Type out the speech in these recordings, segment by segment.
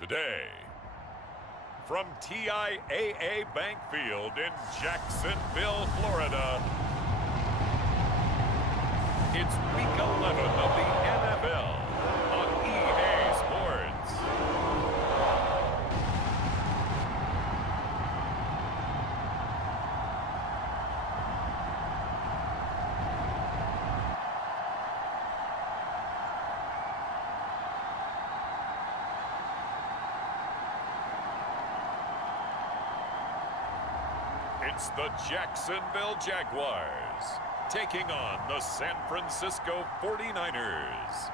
today. From TIAA Bank Field in Jacksonville, Florida, it's Week 11 of the NFL on EA Sports. It's the Jacksonville Jaguars taking on the San Francisco 49ers.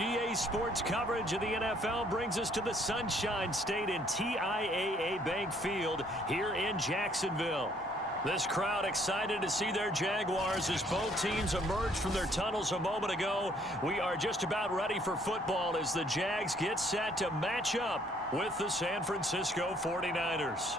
EA Sports coverage of the NFL brings us to the Sunshine State in TIAA Bank Field here in Jacksonville. This crowd excited to see their Jaguars as both teams emerged from their tunnels a moment ago. We are just about ready for football as the Jags get set to match up with the San Francisco 49ers.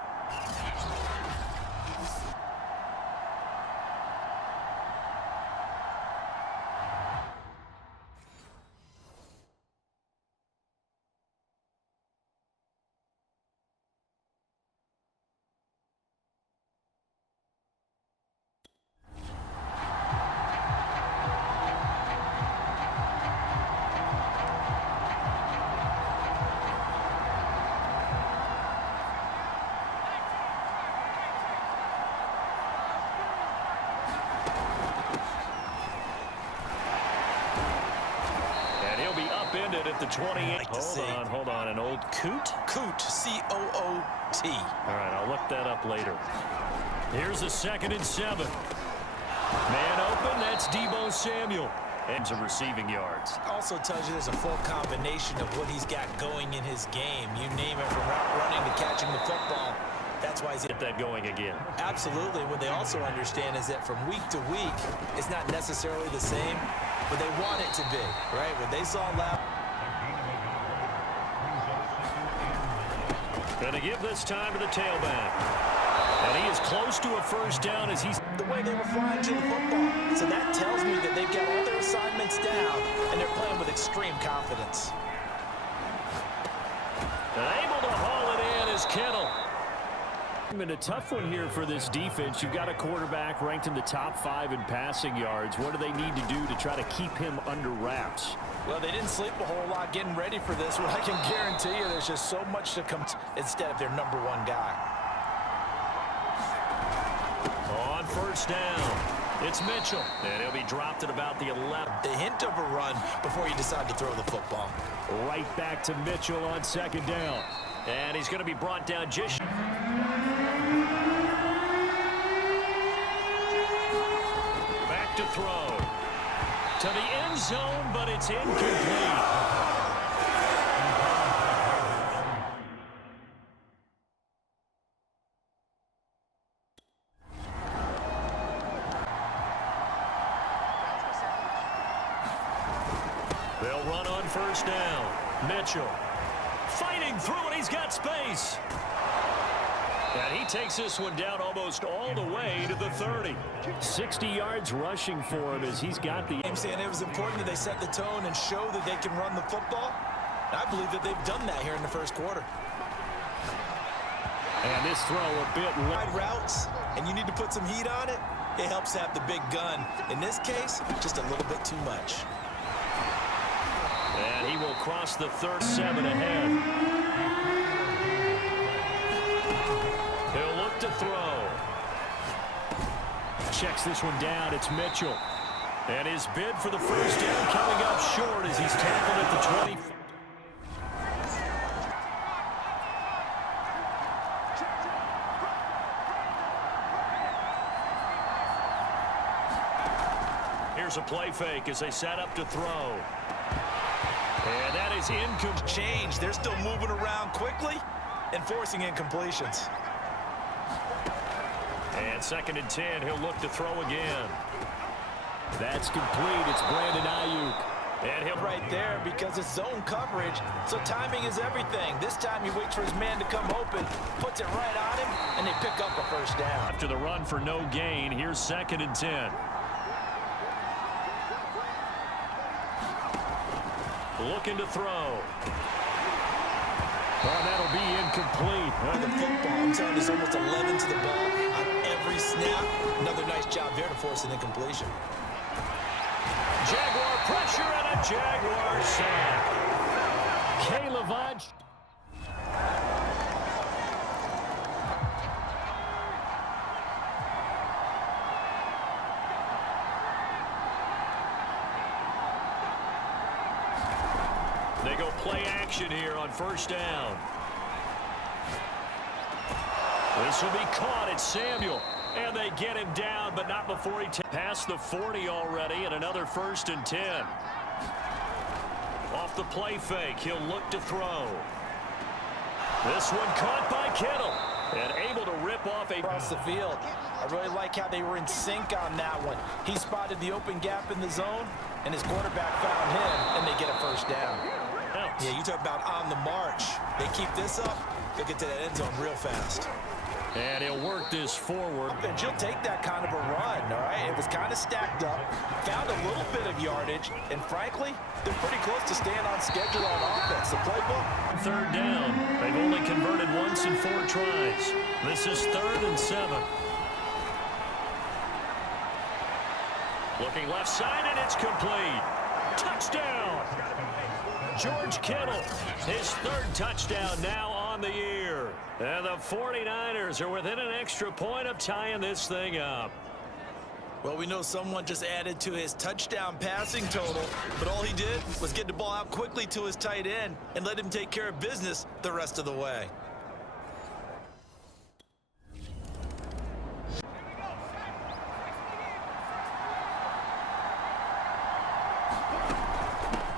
At the 28. Hold on. An old coot? Coot, C-O-O-T. All right, I'll look that up later. Here's a 2nd and 7. Man open, that's Deebo Samuel. And some receiving yards. Also tells you there's a full combination of what he's got going in his game. You name it, from route running to catching the football. That's why he's get that going again. Absolutely. What they also understand is that from week to week, it's not necessarily the same, but they want it to be, right? What they saw last. Going to give this time to the tailback. And he is close to a first down as he's the way they were flying to the football. So that tells me that they've got all their assignments down, and they're playing with extreme confidence. Able to haul it in is Kittle. A tough one here for this defense. You've got a quarterback ranked in the top 5 in passing yards. What do they need to do to try to keep him under wraps? Well, they didn't sleep a whole lot getting ready for this. What I can guarantee you, there's just so much to come instead of their number 1 guy. On first down, it's Mitchell. And he'll be dropped at about the 11. The hint of a run before you decide to throw the football. Right back to Mitchell on 2nd down. And he's going to be brought down just back to throw to the end zone, but it's incomplete. They'll run on first down. Mitchell fighting through it. He's got space. And he takes this one down almost all the way to the 30. 60 yards rushing for him as he's got the... I'm saying it was important that they set the tone and show that they can run the football. I believe that they've done that here in the first quarter. And this throw a bit wide routes, and you need to put some heat on it. It helps have the big gun. In this case, just a little bit too much. And he will cross the 37 ahead. He'll look to throw. Checks this one down. It's Mitchell. And his bid for the first down coming up short as he's tackled at the 20. Here's a play fake as they set up to throw. And that is incomplete. Change. They're still moving around quickly and forcing incompletions. And 2nd and 10, he'll look to throw again. That's complete. It's Brandon Ayuk. And he'll right there because it's zone coverage, so timing is everything. This time he waits for his man to come open, puts it right on him, and they pick up a first down. After the run for no gain, here's 2nd and 10. Looking to throw. Oh, that'll be incomplete. The football, I'm telling you, it's almost 11 to the ball on every snap. Another nice job there to force an incompletion. Jaguar pressure and a Jaguar sack. Caleb Vaughn. They go play action here on first down. This will be caught. It's Samuel. And they get him down, but not before he past the 40 already, and another 1st and 10. Off the play fake, he'll look to throw. This one caught by Kittle, and able to rip off across the field. I really like how they were in sync on that one. He spotted the open gap in the zone, and his quarterback found him, and they get a first down. Yeah, you talk about on the march. They keep this up, they'll get to that end zone real fast. And he'll work this forward. And she'll take that kind of a run, all right? It was kind of stacked up, found a little bit of yardage, and frankly, they're pretty close to staying on schedule on offense. The playbook. 3rd down. They've only converted once in 4 tries. This is 3rd and 7. Looking left side, and it's complete. Touchdown! George Kittle, his 3rd touchdown now on the year. And the 49ers are within an extra point of tying this thing up. Well, we know someone just added to his touchdown passing total, but all he did was get the ball out quickly to his tight end and let him take care of business the rest of the way.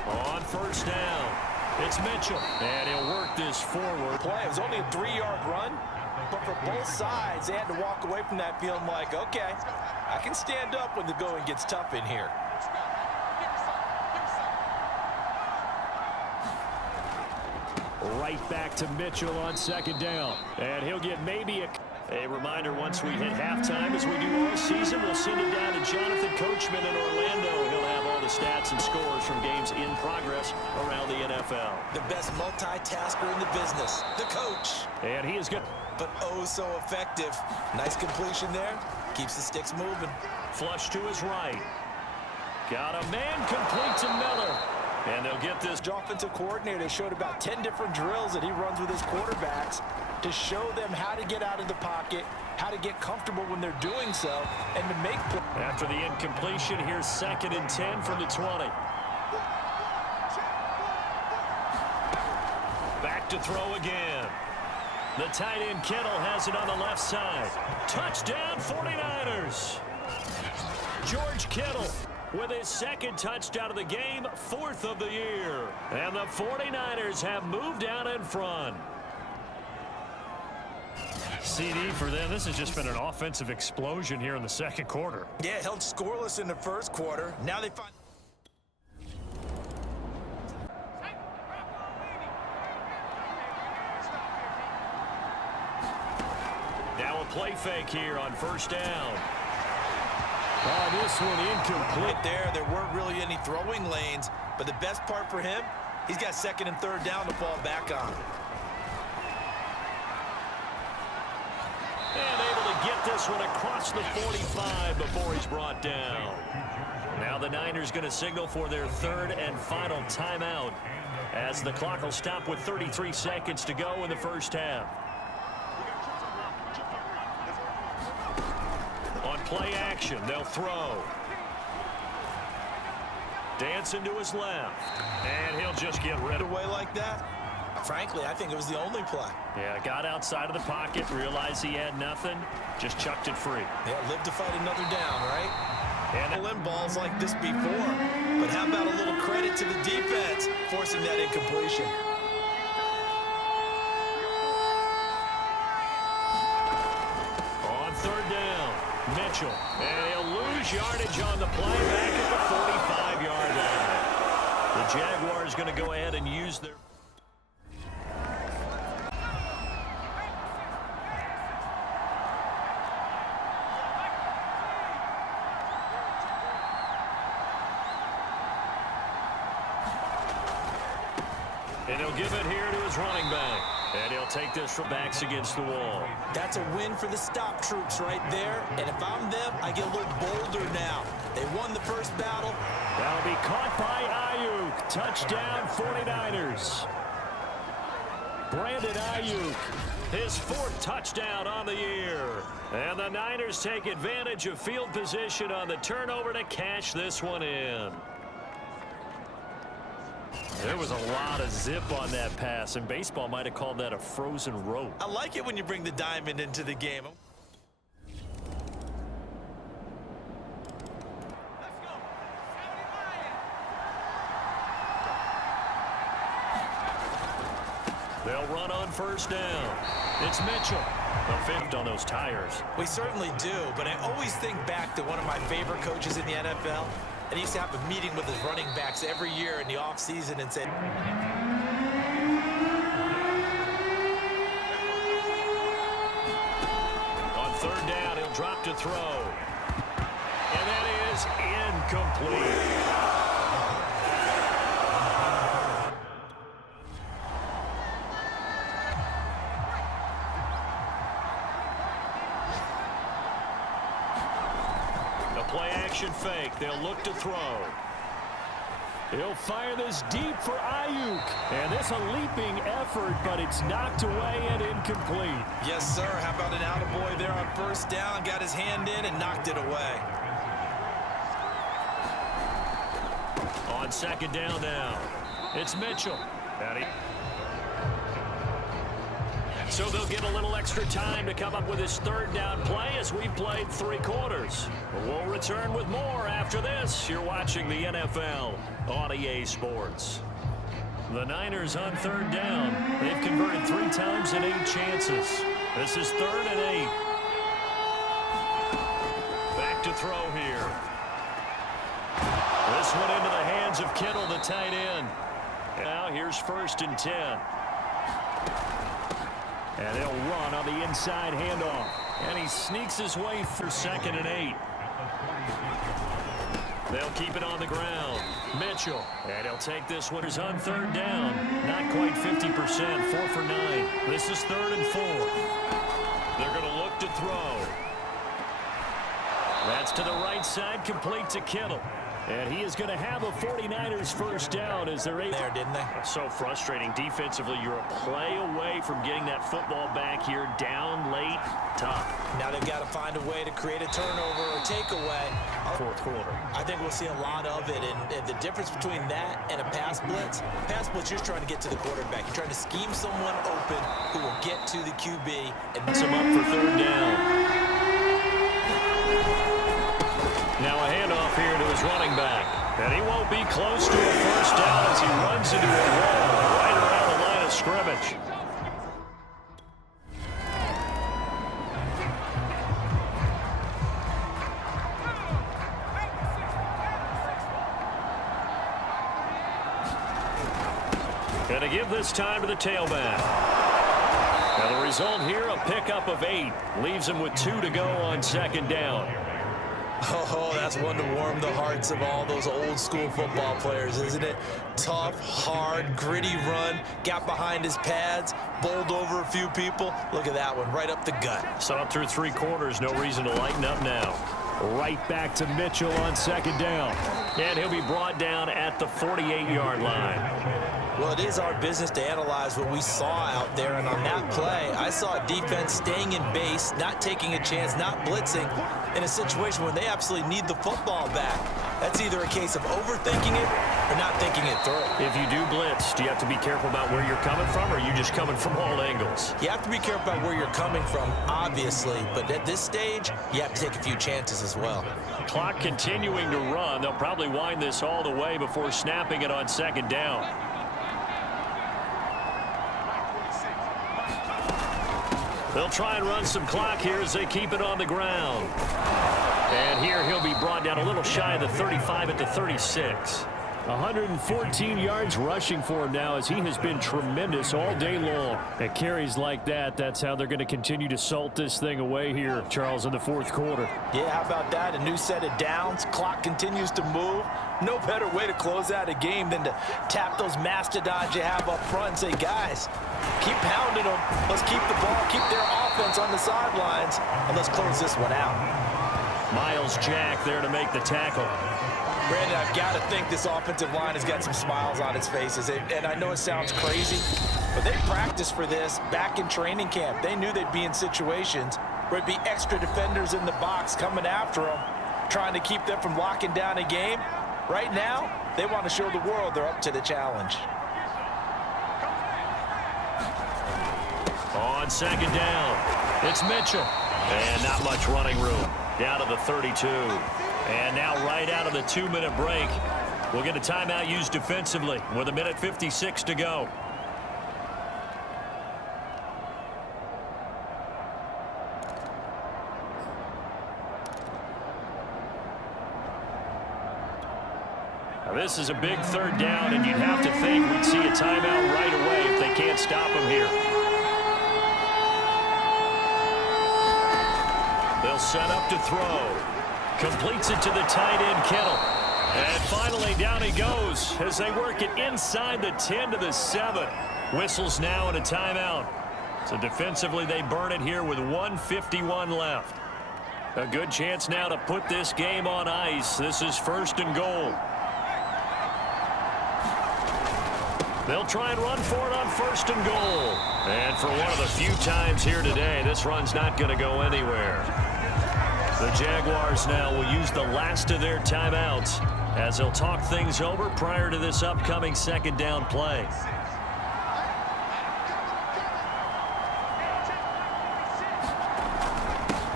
On first down, it's Mitchell, and he'll work this forward. Play. It was only a 3-yard run, but for both sides, they had to walk away from that feeling like, okay, I can stand up when the going gets tough in here. Right back to Mitchell on 2nd down, and he'll get maybe a reminder once we hit halftime, as we do all season, we'll send it down to Jonathan Coachman in Orlando. He'll have all the stats and scores from games in progress around the NFL. The best multitasker in the business, the coach. And he is good. But oh so effective. Nice completion there. Keeps the sticks moving. Flush to his right. Got a man complete to Miller. And they'll get this. The offensive coordinator showed about 10 different drills that he runs with his quarterbacks to show them how to get out of the pocket, how to get comfortable when they're doing so, and to make plays. After the incompletion, here's 2nd and 10 from the 20. Back to throw again. The tight end Kittle has it on the left side. Touchdown 49ers. George Kittle with his 2nd touchdown of the game, 4th of the year. And the 49ers have moved out in front. CD for them. This has just been an offensive explosion here in the 2nd quarter. Yeah, held scoreless in the 1st quarter. Now they find. Now a play fake here on 1st down. Oh, this one incomplete. Right there weren't really any throwing lanes, but the best part for him, he's got 2nd and 3rd down to fall back on. And able to get this one across the 45 before he's brought down. Now the Niners going to signal for their 3rd and final timeout, as the clock will stop with 33 seconds to go in the 1st half. On play action, they'll throw. Dancing to his left. And he'll just get rid of away like that. Frankly, I think it was the only play. Yeah, got outside of the pocket, realized he had nothing, just chucked it free. Yeah, live to fight another down, right? And in balls like this before. But how about a little credit to the defense forcing that incompletion? On 3rd down, Mitchell. And he'll lose yardage on the play back at the 45-yard line. The Jaguars going to go ahead and use their... And he'll give it here to his running back. And he'll take this from backs against the wall. That's a win for the stop troops right there. And if I'm them, I get a little bolder now. They won the first battle. That'll be caught by Ayuk. Touchdown 49ers. Brandon Ayuk, his 4th touchdown on the year. And the Niners take advantage of field position on the turnover to cash this one in. There was a lot of zip on that pass, and baseball might have called that a frozen rope. I like it when you bring the diamond into the game. They'll run on first down. It's Mitchell. The 5th on those tires. We certainly do, but I always think back to one of my favorite coaches in the NFL. And he used to have a meeting with his running backs every year in the offseason and said, on 3rd down, he'll drop to throw. And that is incomplete. Play-action fake. They'll look to throw. He'll fire this deep for Ayuk. And this a leaping effort, but it's knocked away and incomplete. Yes, sir. How about an attaboy there on first down? Got his hand in and knocked it away. On 2nd down now. It's Mitchell. So they'll get a little extra time to come up with his 3rd down play as we've played 3 quarters. We'll return with more after this. You're watching the NFL on EA Sports. The Niners on 3rd down. They've converted 3 times in 8 chances. This is 3rd and 8. Back to throw here. This one into the hands of Kittle, the tight end. Now here's 1st and 10. And they'll run on the inside handoff. And he sneaks his way for 2nd and 8. They'll keep it on the ground. Mitchell. And he'll take this one. He's on 3rd down. Not quite 50%. 4 for 9. This is 3rd and 4. They're going to look to throw. That's to the right side, complete to Kittle. And he is going to have a 49ers first down as they're able. There, didn't they? So frustrating. Defensively, you're a play away from getting that football back here. Down late, tough. Now they've got to find a way to create a turnover or takeaway. 4th quarter. I think we'll see a lot of it. And the difference between that and a pass blitz, you're just trying to get to the quarterback. You're trying to scheme someone open who will get to the QB. And mix him up for 3rd down. Now a handoff here to his running back. And he won't be close to a first down as he runs into a wall right around the line of scrimmage. Going to give this time to the tailback. Now the result here, a pickup of 8. Leaves him with 2 to go on 2nd down. Oh, that's one to warm the hearts of all those old school football players, isn't it? Tough, hard, gritty run, got behind his pads, bowled over a few people. Look at that one, right up the gut. So up through 3 quarters, no reason to lighten up now. Right back to Mitchell on 2nd down. And he'll be brought down at the 48-yard line. Well, it is our business to analyze what we saw out there, and on that play, I saw a defense staying in base, not taking a chance, not blitzing, in a situation where they absolutely need the football back. That's either a case of overthinking it or not thinking it through. If you do blitz, do you have to be careful about where you're coming from, or are you just coming from all angles? You have to be careful about where you're coming from, obviously, but at this stage, you have to take a few chances as well. Clock continuing to run. They'll probably wind this all the way before snapping it on 2nd down. They'll try and run some clock here as they keep it on the ground. And here he'll be brought down a little shy of the 35 at the 36. 114 yards rushing for him now, as he has been tremendous all day long. At carries like that, that's how they're going to continue to salt this thing away here, Charles, in the fourth quarter. Yeah, how about that? A new set of downs. Clock continues to move. No better way to close out a game than to tap those mastodons you have up front and say, guys, keep pounding them. Let's keep the ball, keep their offense on the sidelines, and let's close this one out. Miles Jack there to make the tackle. Brandon, I've got to think this offensive line has got some smiles on its faces. And I know it sounds crazy, but they practiced for this back in training camp. They knew they'd be in situations where it'd be extra defenders in the box coming after them, trying to keep them from locking down a game. Right now, they want to show the world they're up to the challenge. On second down, it's Mitchell. And not much running room. Down to the 32. And now right out of the 2-minute break, we'll get a timeout used defensively with 1:56 to go. Now this is a big third down, and you'd have to think we'd see a timeout right away if they can't stop him here. They'll set up to throw. Completes it to the tight end, Kittle. And finally, down he goes as they work it inside the 10 to the 7. Whistles now and a timeout. So defensively, they burn it here with 1:51 left. A good chance now to put this game on ice. This is 1st and goal. They'll try and run for it on 1st and goal. And for one of the few times here today, this run's not going to go anywhere. The Jaguars now will use the last of their timeouts as they'll talk things over prior to this upcoming second down play.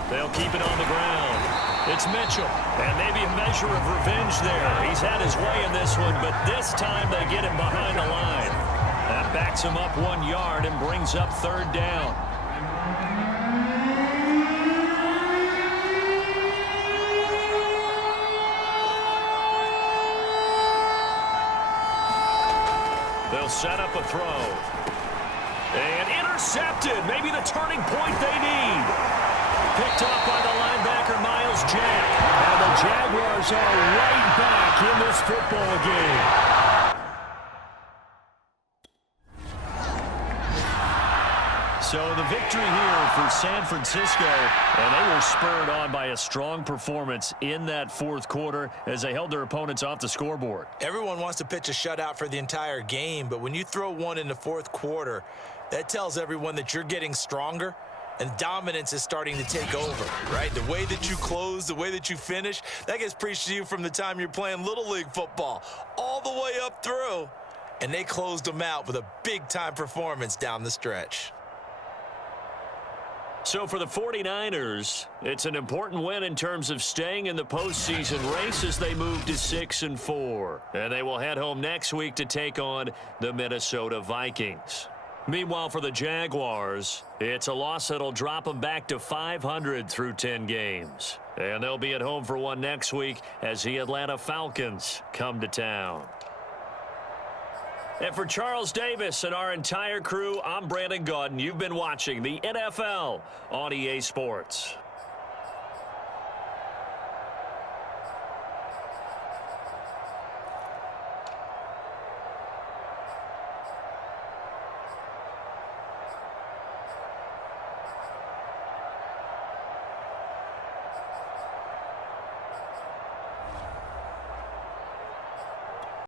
They'll keep it on the ground. It's Mitchell, and maybe a measure of revenge there. He's had his way in this one, but this time they get him behind the line. That backs him up 1 yard and brings up 3rd down. They'll set up a throw. And intercepted. Maybe the turning point they need. Picked up by the linebacker, Miles Jack. And the Jaguars are right back in this football game. So the victory here for San Francisco, and they were spurred on by a strong performance in that fourth quarter as they held their opponents off the scoreboard. Everyone wants to pitch a shutout for the entire game, but when you throw one in the fourth quarter, that tells everyone that you're getting stronger and dominance is starting to take over, right? The way that you close, the way that you finish, that gets preached to you from the time you're playing Little League football all the way up through, and they closed them out with a big-time performance down the stretch. So for the 49ers, it's an important win in terms of staying in the postseason race as they move to 6-4. And they will head home next week to take on the Minnesota Vikings. Meanwhile, for the Jaguars, it's a loss that'll drop them back to 500 through 10 games. And they'll be at home for one next week as the Atlanta Falcons come to town. And for Charles Davis and our entire crew, I'm Brandon Gaudin. You've been watching the NFL on EA Sports.